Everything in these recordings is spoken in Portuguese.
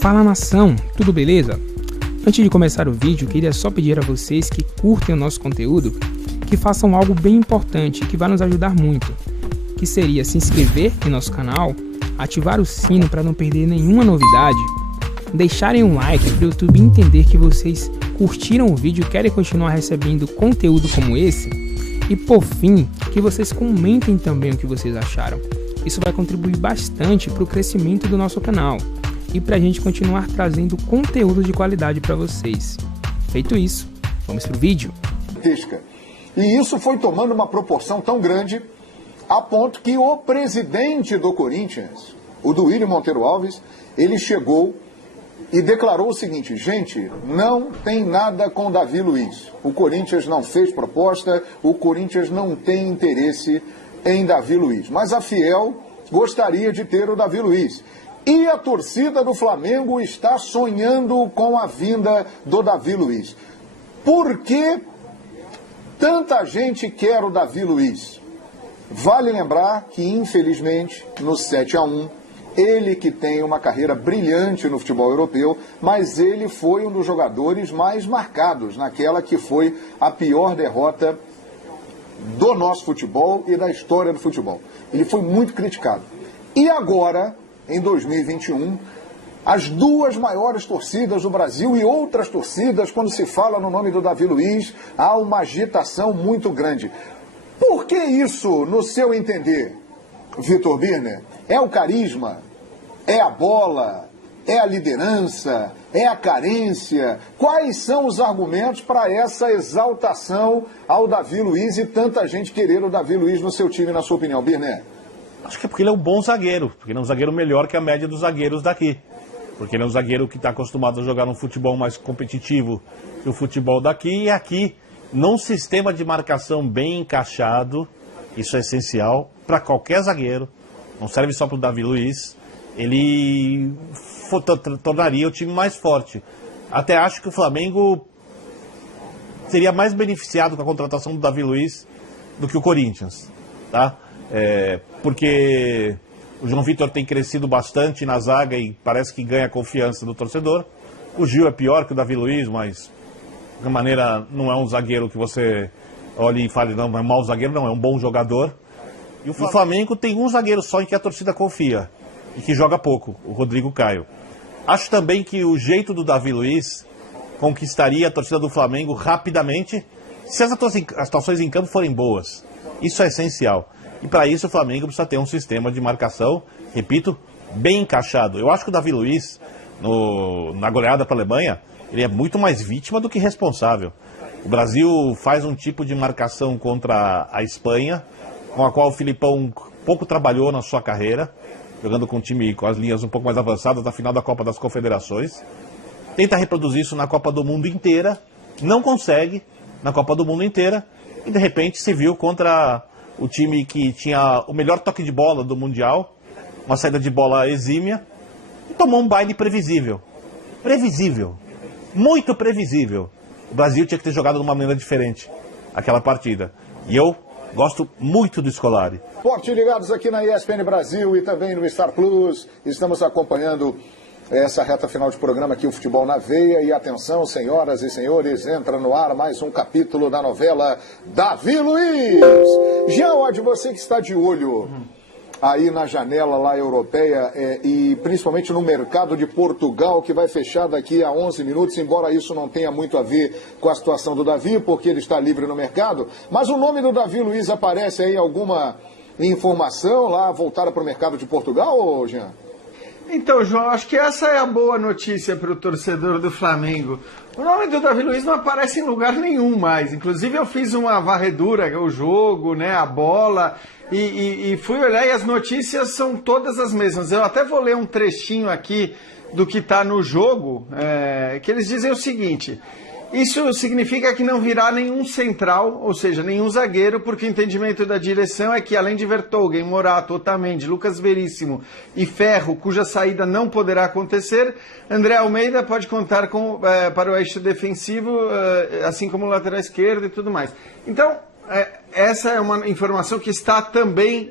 Fala nação, tudo beleza? Antes de começar o vídeo, queria só pedir a vocês que curtem o nosso conteúdo, que façam algo bem importante que vai nos ajudar muito, que seria se inscrever em nosso canal, ativar o sino para não perder nenhuma novidade, deixarem um like para o YouTube entender que vocês curtiram o vídeo e querem continuar recebendo conteúdo como esse, e por fim, que vocês comentem também o que vocês acharam. Isso vai contribuir bastante para o crescimento do nosso canal e para a gente continuar trazendo conteúdo de qualidade para vocês. Feito isso, vamos pro vídeo. E isso foi tomando uma proporção tão grande a ponto que o presidente do Corinthians, o Duílio Monteiro Alves, ele chegou e declarou o seguinte: gente, não tem nada com Davi Luiz. O Corinthians não fez proposta, o Corinthians não tem interesse em Davi Luiz. Mas a Fiel gostaria de ter o Davi Luiz. E a torcida do Flamengo está sonhando com a vinda do Davi Luiz. Por que tanta gente quer o Davi Luiz? Vale lembrar que, infelizmente, no 7-1, ele que tem uma carreira brilhante no futebol europeu, mas ele foi um dos jogadores mais marcados naquela que foi a pior derrota do nosso futebol e da história do futebol. Ele foi muito criticado. E agora, em 2021, as duas maiores torcidas do Brasil e outras torcidas, quando se fala no nome do Davi Luiz, há uma agitação muito grande. Por que isso, no seu entender, Vitor Birner? É o carisma? É a bola? É a liderança? É a carência? Quais são os argumentos para essa exaltação ao Davi Luiz e tanta gente querer o Davi Luiz no seu time, na sua opinião, Birner? Acho que é porque ele é um bom zagueiro, porque ele é um zagueiro melhor que a média dos zagueiros daqui. Porque ele é um zagueiro que está acostumado a jogar num futebol mais competitivo que o futebol daqui. E aqui, num sistema de marcação bem encaixado, isso é essencial para qualquer zagueiro, não serve só para o Davi Luiz, ele tornaria o time mais forte. Até acho que o Flamengo seria mais beneficiado com a contratação do Davi Luiz do que o Corinthians, tá? Porque o João Vitor tem crescido bastante na zaga e parece que ganha a confiança do torcedor. O Gil é pior que o Davi Luiz, mas de uma maneira não é um zagueiro que você olhe e fale, não, é um mau zagueiro, não, é um bom jogador. E o Flamengo tem um zagueiro só em que a torcida confia e que joga pouco, o Rodrigo Caio. Acho também que o jeito do Davi Luiz conquistaria a torcida do Flamengo rapidamente se as atuações em campo forem boas. Isso é essencial. E para isso o Flamengo precisa ter um sistema de marcação, repito, bem encaixado. Eu acho que o Davi Luiz, na goleada para a Alemanha, ele é muito mais vítima do que responsável. O Brasil faz um tipo de marcação contra a Espanha, com a qual o Filipão pouco trabalhou na sua carreira, jogando com um time com as linhas um pouco mais avançadas na final da Copa das Confederações. Tenta reproduzir isso na Copa do Mundo inteira, não consegue na Copa do Mundo inteira, e de repente se viu contra o time que tinha o melhor toque de bola do Mundial, uma saída de bola exímia, e tomou um baile previsível. Previsível. Muito previsível. O Brasil tinha que ter jogado de uma maneira diferente aquela partida. E eu gosto muito do Scolari. Forte ligados aqui na ESPN Brasil e também no Star Plus. Estamos acompanhando essa reta final de programa aqui, o Futebol na Veia. E atenção, senhoras e senhores, entra no ar mais um capítulo da novela Davi Luiz. Jean Oddi, você que está de olho aí na janela lá europeia e principalmente no mercado de Portugal, que vai fechar daqui a 11 minutos, embora isso não tenha muito a ver com a situação do Davi, porque ele está livre no mercado, mas o nome do Davi Luiz aparece aí, alguma informação lá voltada para o mercado de Portugal, ou Jean? Então, João, acho que essa é a boa notícia para o torcedor do Flamengo. O nome do Davi Luiz não aparece em lugar nenhum mais. Inclusive, eu fiz uma varredura, o jogo, né, a bola, e fui olhar e as notícias são todas as mesmas. Eu até vou ler um trechinho aqui do que está no jogo, que eles dizem o seguinte: isso significa que não virá nenhum central, ou seja, nenhum zagueiro, porque o entendimento da direção é que, além de Vertonghen, Morato, Otamendi, Lucas Veríssimo e Ferro, cuja saída não poderá acontecer, André Almeida pode contar para o eixo defensivo, assim como o lateral esquerdo e tudo mais. Então, essa é uma informação que está também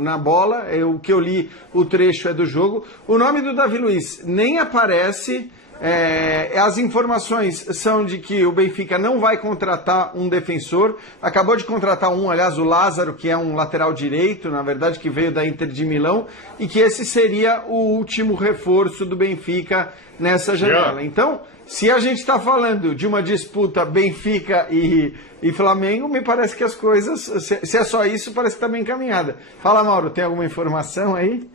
na bola. O que eu li, o trecho é do jogo. O nome do Davi Luiz nem aparece. As informações são de que o Benfica não vai contratar um defensor. Acabou de contratar aliás, o Lázaro, que é um lateral direito, na verdade, que veio da Inter de Milão, e que esse seria o último reforço do Benfica nessa janela. Então, se a gente está falando de uma disputa Benfica e Flamengo, me parece que as coisas, se é só isso, parece que está bem encaminhada. Fala, Mauro, tem alguma informação aí?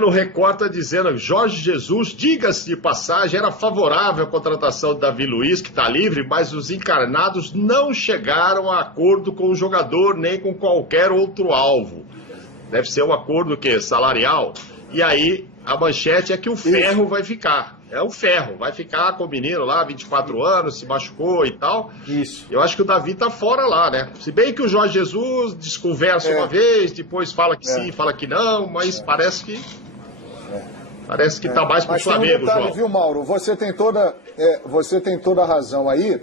No Record está dizendo que Jorge Jesus, diga-se de passagem, era favorável à contratação do Davi Luiz, que está livre, mas os encarnados não chegaram a acordo com o jogador, nem com qualquer outro alvo. Deve ser um acordo salarial. E aí a manchete é que o Ferro vai ficar. O Ferro, vai ficar com o menino lá, 24 anos, se machucou e tal. Isso. Eu acho que o Davi tá fora lá, né? Se bem que o Jorge Jesus desconversa uma vez, depois fala que sim, fala que não, mas parece que tá mais pro Flamengo, detalhe, João. Viu, Mauro? Você tem toda a razão aí.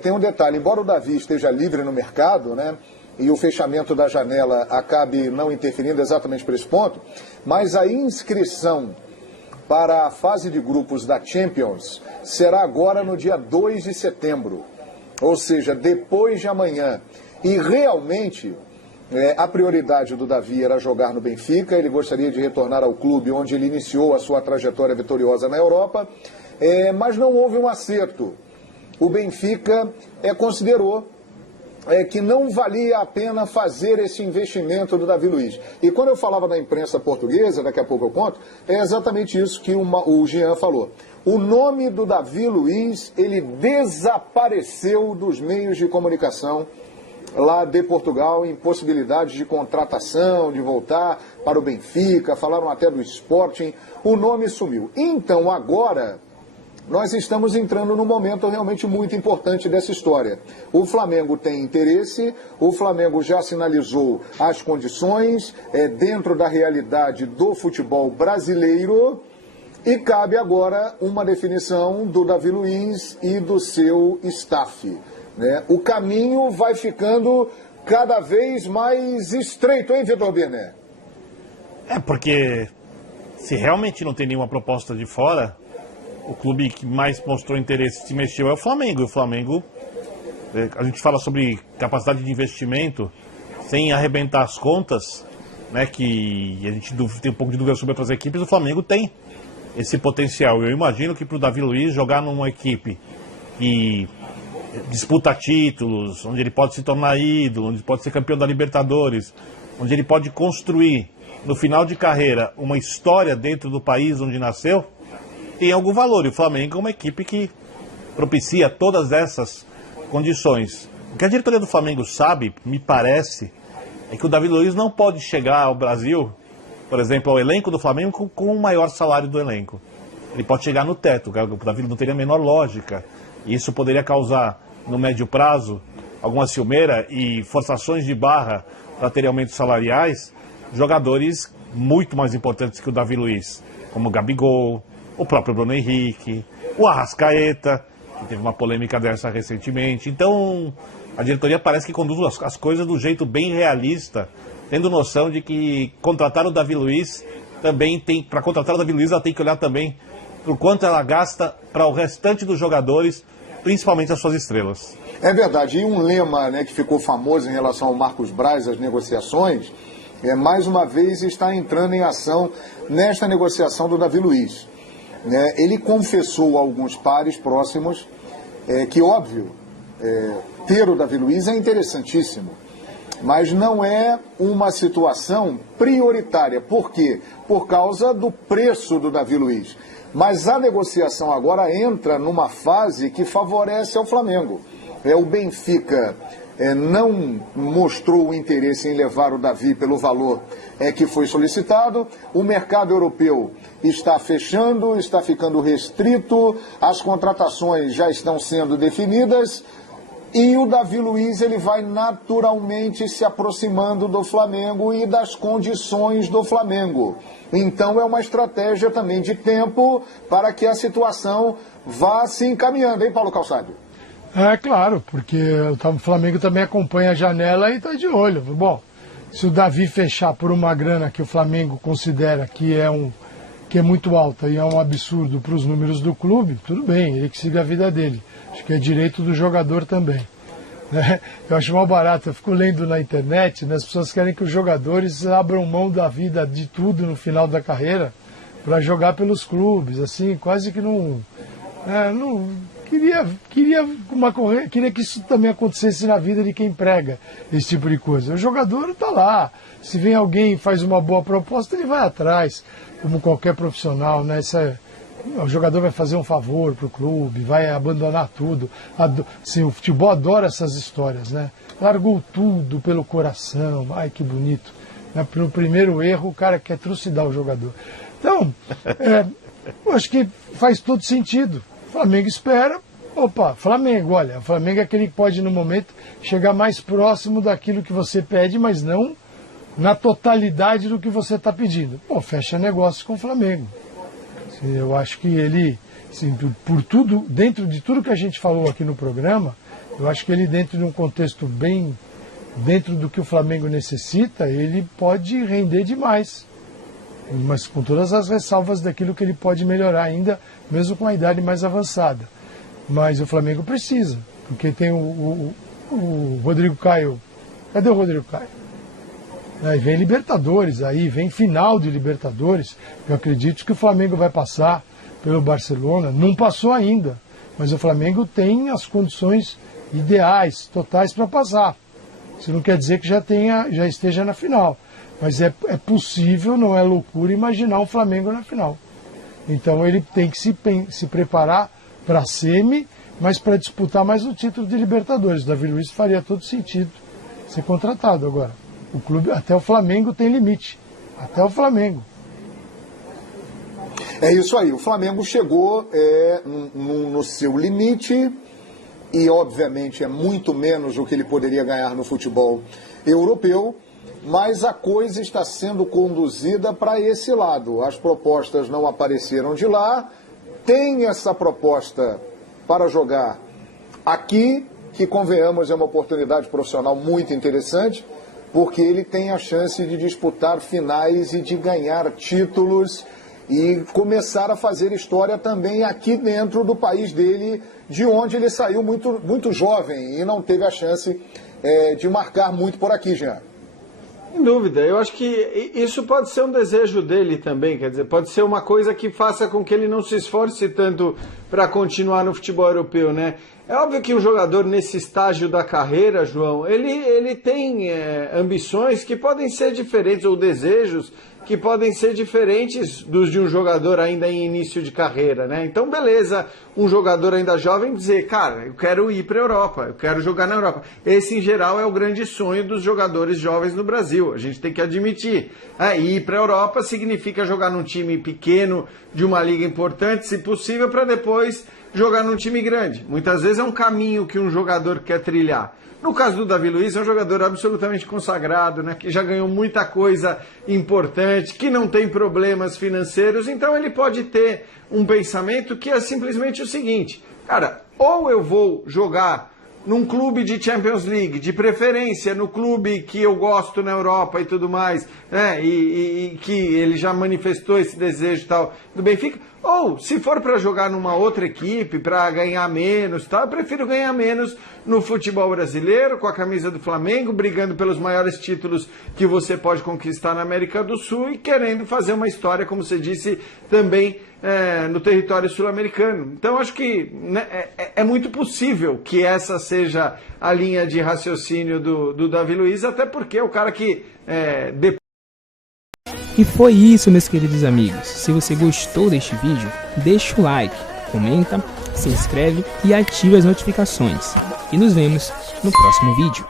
Tem um detalhe, embora o Davi esteja livre no mercado, né? E o fechamento da janela acabe não interferindo exatamente por esse ponto, mas a inscrição para a fase de grupos da Champions será agora no dia 2 de setembro, ou seja, depois de amanhã. E realmente a prioridade do Davi era jogar no Benfica, ele gostaria de retornar ao clube onde ele iniciou a sua trajetória vitoriosa na Europa, mas não houve um acerto. O Benfica considerou que não valia a pena fazer esse investimento do Davi Luiz. E quando eu falava da imprensa portuguesa, daqui a pouco eu conto, é exatamente isso que o Jean falou. O nome do Davi Luiz, ele desapareceu dos meios de comunicação lá de Portugal, em possibilidades de contratação, de voltar para o Benfica, falaram até do Sporting, o nome sumiu. Então agora nós estamos entrando num momento realmente muito importante dessa história. O Flamengo tem interesse, o Flamengo já sinalizou as condições dentro da realidade do futebol brasileiro e cabe agora uma definição do Davi Luiz e do seu staff, né? O caminho vai ficando cada vez mais estreito, hein, Vitor Birner? Porque se realmente não tem nenhuma proposta de fora, o clube que mais mostrou interesse se mexeu é o Flamengo. E o Flamengo, a gente fala sobre capacidade de investimento, sem arrebentar as contas, né, que a gente tem um pouco de dúvida sobre outras equipes, o Flamengo tem esse potencial. Eu imagino que para o Davi Luiz jogar numa equipe que disputa títulos, onde ele pode se tornar ídolo, onde pode ser campeão da Libertadores, onde ele pode construir, no final de carreira, uma história dentro do país onde nasceu, tem algum valor. E o Flamengo é uma equipe que propicia todas essas condições. O que a diretoria do Flamengo sabe, me parece, é que o Davi Luiz não pode chegar ao Brasil, por exemplo, ao elenco do Flamengo com o maior salário do elenco. Ele pode chegar no teto, o Davi não teria a menor lógica. E isso poderia causar, no médio prazo, alguma ciumeira e forçações de barra para ter aumentos salariais, jogadores muito mais importantes que o Davi Luiz, como o Gabigol, o próprio Bruno Henrique, o Arrascaeta, que teve uma polêmica dessa recentemente. Então, a diretoria parece que conduz as coisas do jeito bem realista, tendo noção de que contratar o Davi Luiz também tem... Para contratar o Davi Luiz, ela tem que olhar também para o quanto ela gasta para o restante dos jogadores, principalmente as suas estrelas. É verdade. E um lema, né, que ficou famoso em relação ao Marcos Braz, as negociações, mais uma vez está entrando em ação nesta negociação do Davi Luiz. Ele confessou a alguns pares próximos que, óbvio, ter o Davi Luiz é interessantíssimo, mas não é uma situação prioritária. Por quê? Por causa do preço do Davi Luiz. Mas a negociação agora entra numa fase que favorece ao Flamengo. O Benfica não mostrou o interesse em levar o Davi pelo valor que foi solicitado. O mercado europeu está fechando, está ficando restrito, as contratações já estão sendo definidas e o Davi Luiz ele vai naturalmente se aproximando do Flamengo e das condições do Flamengo. Então é uma estratégia também de tempo para que a situação vá se encaminhando, hein, Paulo Calçado? É claro, porque o Flamengo também acompanha a janela e está de olho. Bom, se o Davi fechar por uma grana que o Flamengo considera que é muito alta e é um absurdo para os números do clube, tudo bem, ele que siga a vida dele. Acho que é direito do jogador também. Né? Eu acho mal barato, eu fico lendo na internet, né, as pessoas querem que os jogadores abram mão da vida, de tudo no final da carreira, para jogar pelos clubes, assim, quase que não queria que isso também acontecesse na vida de quem prega esse tipo de coisa. O jogador está lá, se vem alguém e faz uma boa proposta, ele vai atrás, como qualquer profissional, né? O jogador vai fazer um favor para o clube, vai abandonar tudo. Assim, o futebol adora essas histórias, né? Largou tudo pelo coração, ai que bonito. No primeiro erro, o cara quer trucidar o jogador. Então, eu acho que faz todo sentido. O Flamengo espera, Flamengo, olha, o Flamengo é aquele que pode no momento chegar mais próximo daquilo que você pede, mas não na totalidade do que você está pedindo. Fecha negócio com o Flamengo. Eu acho que ele, assim, por tudo, dentro de tudo que a gente falou aqui no programa, eu acho que ele, dentro de um contexto bem dentro do que o Flamengo necessita, ele pode render demais. Mas com todas as ressalvas daquilo que ele pode melhorar ainda, mesmo com a idade mais avançada. Mas o Flamengo precisa, porque tem o Rodrigo Caio. Cadê o Rodrigo Caio? Aí vem Libertadores, aí vem final de Libertadores. Eu acredito que o Flamengo vai passar pelo Barcelona. Não passou ainda, mas o Flamengo tem as condições ideais, totais para passar. Isso não quer dizer que já esteja na final. Mas é possível, não é loucura, imaginar um Flamengo na final. Então ele tem que se preparar para a semi, mas para disputar mais o título de Libertadores. O Davi Luiz faria todo sentido ser contratado agora. O clube, até o Flamengo tem limite. Até o Flamengo. É isso aí. O Flamengo chegou no seu limite e, obviamente, é muito menos do que ele poderia ganhar no futebol europeu. Mas a coisa está sendo conduzida para esse lado. As propostas não apareceram de lá. Tem essa proposta para jogar aqui, que, convenhamos, é uma oportunidade profissional muito interessante, porque ele tem a chance de disputar finais e de ganhar títulos e começar a fazer história também aqui dentro do país dele, de onde ele saiu muito, muito jovem e não teve a chance de marcar muito por aqui, Jean. Sem dúvida, eu acho que isso pode ser um desejo dele também, quer dizer, pode ser uma coisa que faça com que ele não se esforce tanto para continuar no futebol europeu, né? É óbvio que um jogador nesse estágio da carreira, João, ele tem ambições que podem ser diferentes, ou desejos que podem ser diferentes dos de um jogador ainda em início de carreira, né? Então, beleza, um jogador ainda jovem dizer, cara, eu quero ir para a Europa, eu quero jogar na Europa. Esse, em geral, é o grande sonho dos jogadores jovens no Brasil, a gente tem que admitir. Ir para a Europa significa jogar num time pequeno, de uma liga importante, se possível, para depois jogar num time grande. Muitas vezes é um caminho que um jogador quer trilhar. No caso do Davi Luiz, é um jogador absolutamente consagrado, né, que já ganhou muita coisa importante, que não tem problemas financeiros, então ele pode ter um pensamento que é simplesmente o seguinte, cara, ou eu vou jogar num clube de Champions League, de preferência no clube que eu gosto na Europa e tudo mais, né, e que ele já manifestou esse desejo e tal do Benfica, ou se for para jogar numa outra equipe, para ganhar menos, tá, eu prefiro ganhar menos no futebol brasileiro, com a camisa do Flamengo, brigando pelos maiores títulos que você pode conquistar na América do Sul e querendo fazer uma história, como você disse, também no território sul-americano. Então, acho que, né, é muito possível que essa seja a linha de raciocínio do Davi Luiz, até porque é o cara que E foi isso, meus queridos amigos. Se você gostou deste vídeo, deixa o like, comenta, se inscreve e ative as notificações. E nos vemos no próximo vídeo.